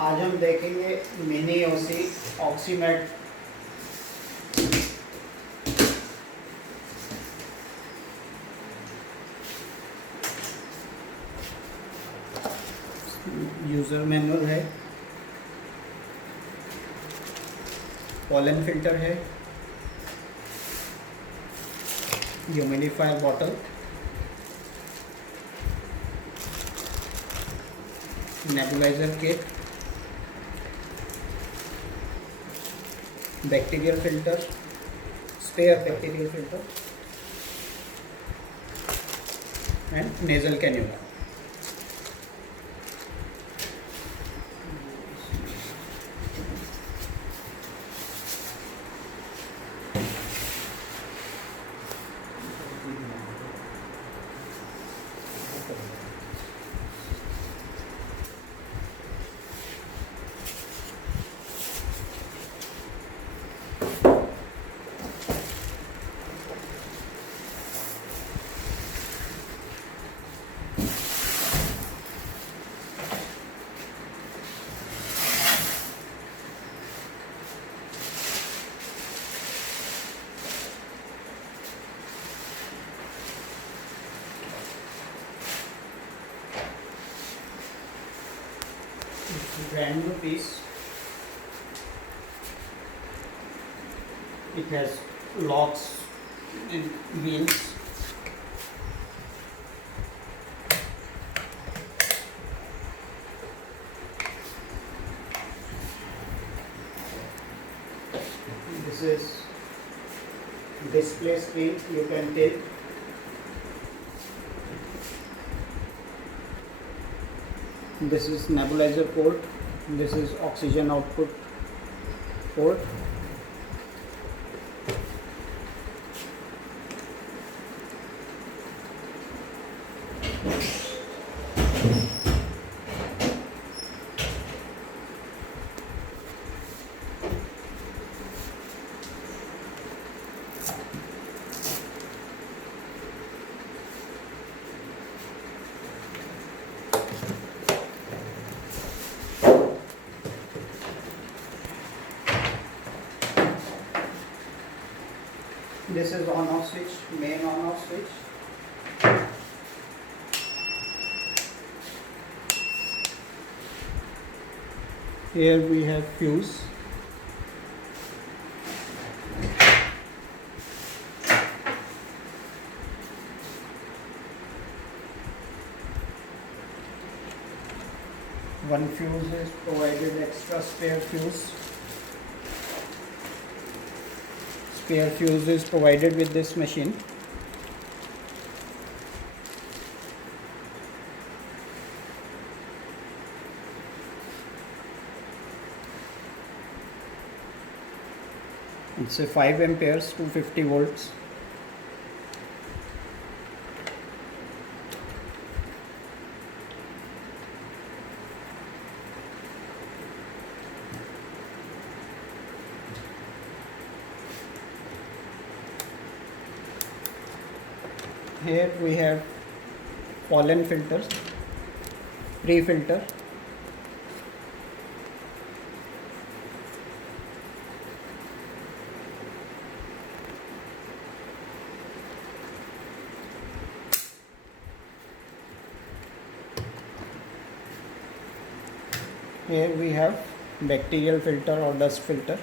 आज हम देखेंगे mini OC oxymate user manual है, पॉलन फिल्टर है, humidifier bottle, nebuliser kit, bacterial filter, spare bacterial filter and nasal cannula. Brand new piece. It has locks and wheels. This is display screen. You can take. This is nebulizer port. This is oxygen output port. This is on-off switch, main on-off switch. Here we have fuse. One fuse is provided, extra spare fuse. Spare fuse is provided with this machine. It's a 5 amperes, 250 volts. Here we have pollen filters, pre-filter. Here we have bacterial filter or dust filter.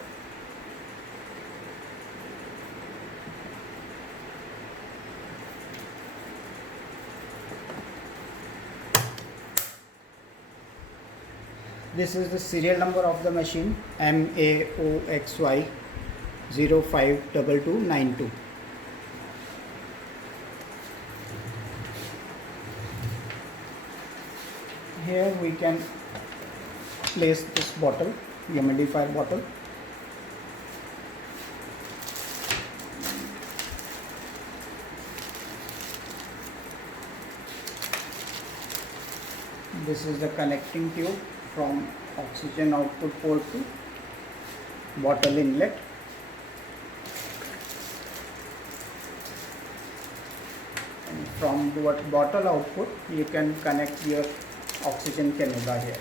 This is the serial number of the machine, MAOXY 052292. Here we can place this bottle, humidifier bottle. This is the connecting tube from oxygen output port to bottle inlet. And from bottle output you can connect your oxygen cannula here.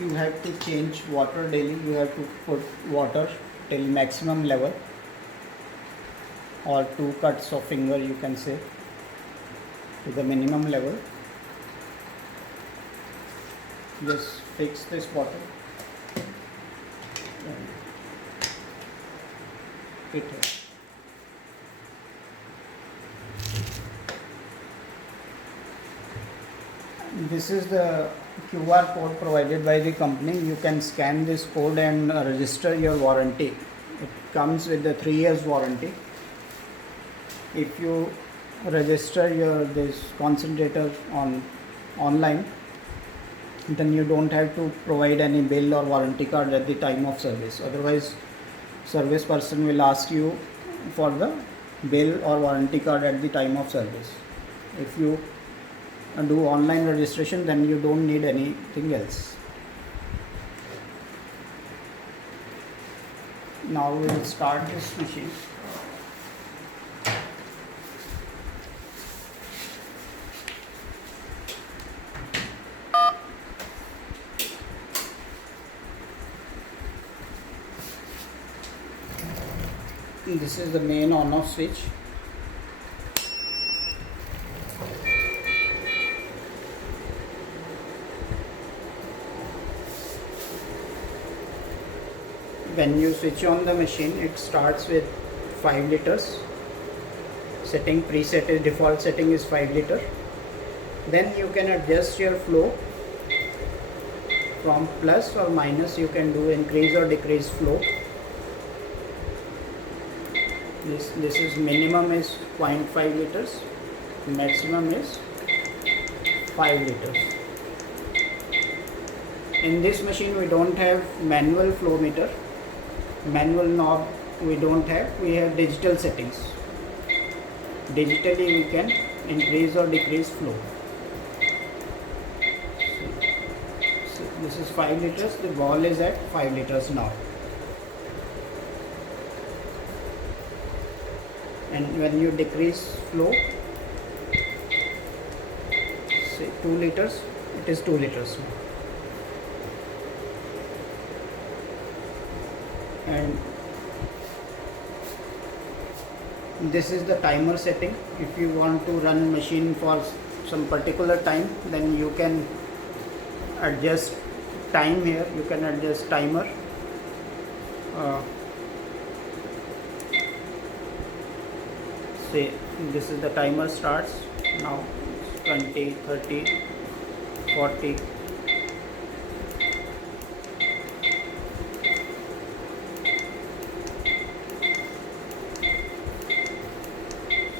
you have to change water daily. You have to put water till maximum level, or 2 cuts of finger, you can say, to the minimum level. Just fix this bottle. Fit it. This is the QR code provided by the company. You can scan this code and register your warranty. It comes with the 3 years warranty. If you register this concentrator online, then you don't have to provide any bill or warranty card at the time of service. Otherwise, service person will ask you for the bill or warranty card at the time of service. If you do online registration, then you don't need anything else. Now we will start this machine. This is the main on-off switch. When you switch on the machine, it starts with 5 liters. Setting preset is, default setting is 5 liter. Then you can adjust your flow from plus or minus. You can do increase or decrease flow. This is minimum is 0.5 liters, maximum is 5 liters. In this machine we don't have manual flow meter, manual knob we don't have, we have digital settings. Digitally we can increase or decrease flow. So this is 5 liters, the ball is at 5 liters now. And when you decrease flow, say 2 liters, it is 2 liters now. And this is the timer setting. If you want to run machine for some particular time, then you can adjust time here. You can adjust timer. Say this is the timer starts now, 20, 30, 40.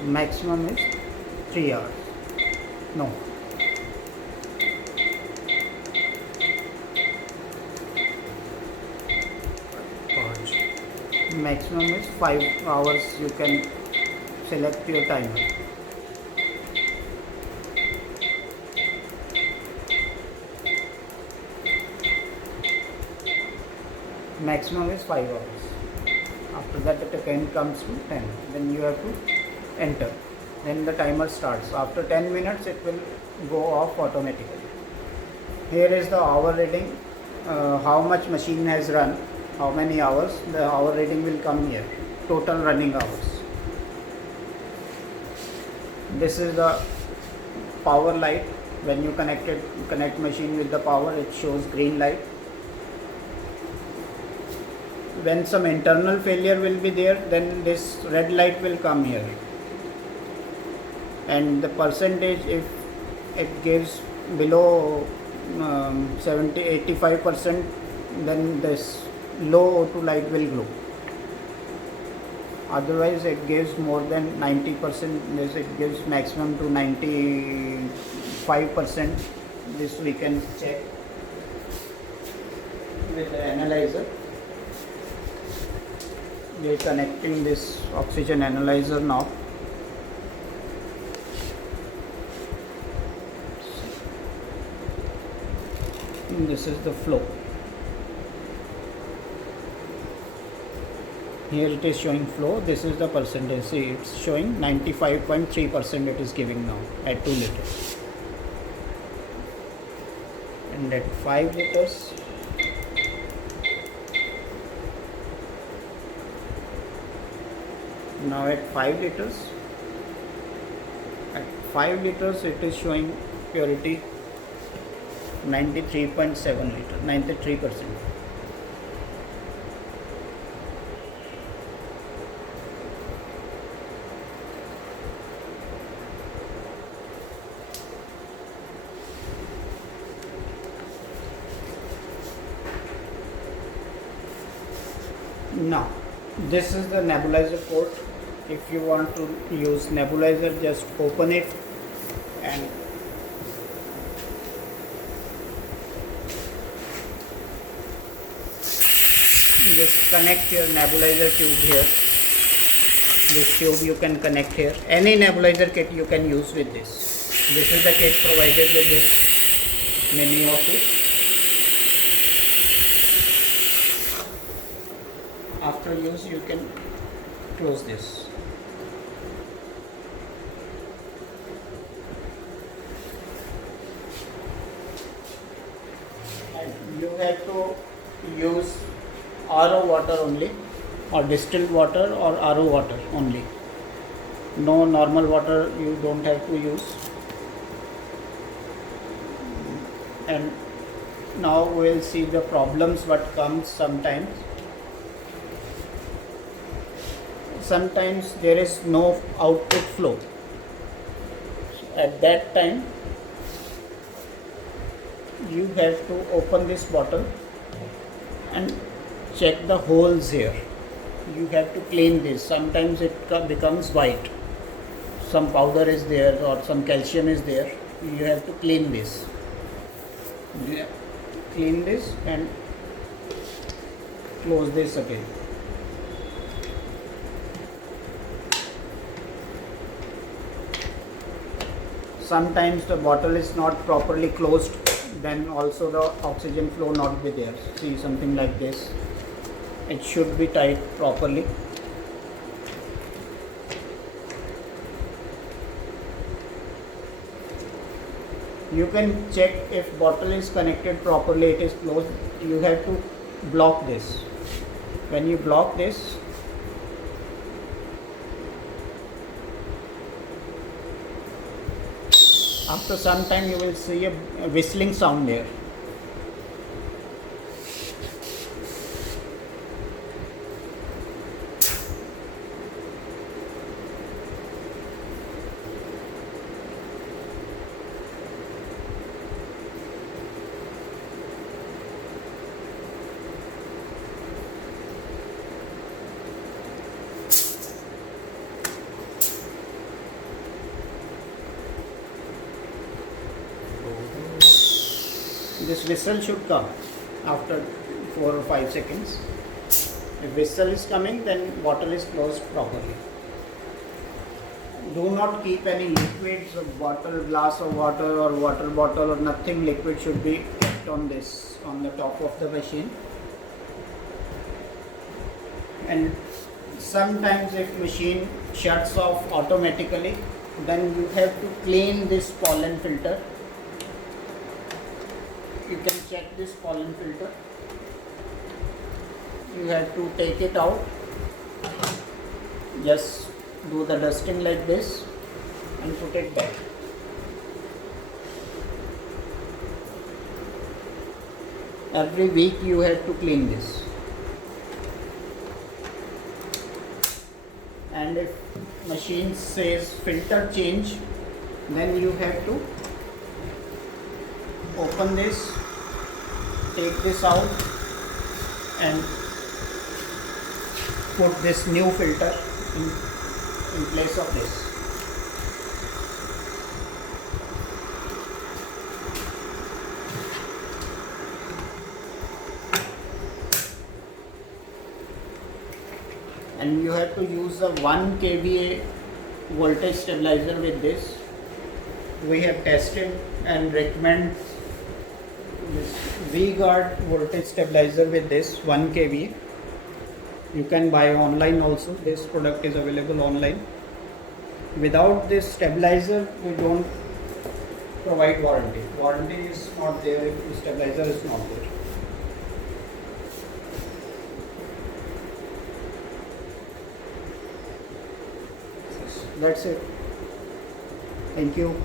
Maximum is 3 hours. No. Maximum is 5 hours. You can select your timer. Maximum is 5 hours. After that it again comes to 10. Then you have to enter. Then the timer starts. After 10 minutes it will go off automatically. Here is the hour reading, how much machine has run, how many hours. The hour reading will come here, total running hours. This is the power light. When you connect machine with the power, it shows green light. When some internal failure will be there, then this red light will come here. And the percentage, if it gives below 70-85%, then this low O2 light will glow. Otherwise it gives more than 90%, this it gives maximum to 95%. This we can check with the analyzer. We are connecting this oxygen analyzer now. And this is the flow. Here it is showing flow. This is the percentage. See, it's showing 95.3% it is giving now at 2 liters. And at 5 liters Now at 5 liters, at 5 liters it is showing purity 93.7 liter, 93%. Now this is the nebulizer port. If you want to use nebulizer, just open it and just connect your nebulizer tube here. This tube you can connect here. Any nebulizer kit you can use with this. This is the kit provided with this mini office. After use you can close this. And you have to use RO water only, or distilled water or RO water only. No normal water you don't have to use. And now we'll see the problems what comes sometimes. Sometimes there is no output flow. So at that time you have to open this bottle and check the holes here. You have to clean this. Sometimes it becomes white. Some powder is there or some calcium is there. You have to clean this. Clean this and close this again. Sometimes the bottle is not properly closed, then also the oxygen flow not be there. See, something like this. It should be tied properly. You can check if bottle is connected properly, it is closed. You have to block this. When you block this, after some time you will see a whistling sound there. This whistle should come after 4 or 5 seconds. If whistle is coming, then bottle is closed properly. Do not keep any liquids, a bottle, glass of water or water bottle or nothing liquid should be kept on this, on the top of the machine. And sometimes if machine shuts off automatically, then you have to clean this pollen filter. You can check this pollen filter. You have to take it out. Just do the dusting like this and put it back. Every week you have to clean this. And if machine says filter change, then you have to open this, take this out and put this new filter in place of this. And you have to use a 1 kVA voltage stabilizer with this. We have tested and recommend this V-Guard voltage stabilizer with this 1 kVA. You can buy online also. This product is available online. Without this stabilizer, we don't provide warranty. Warranty is not there if the stabilizer is not there. That's it. Thank you.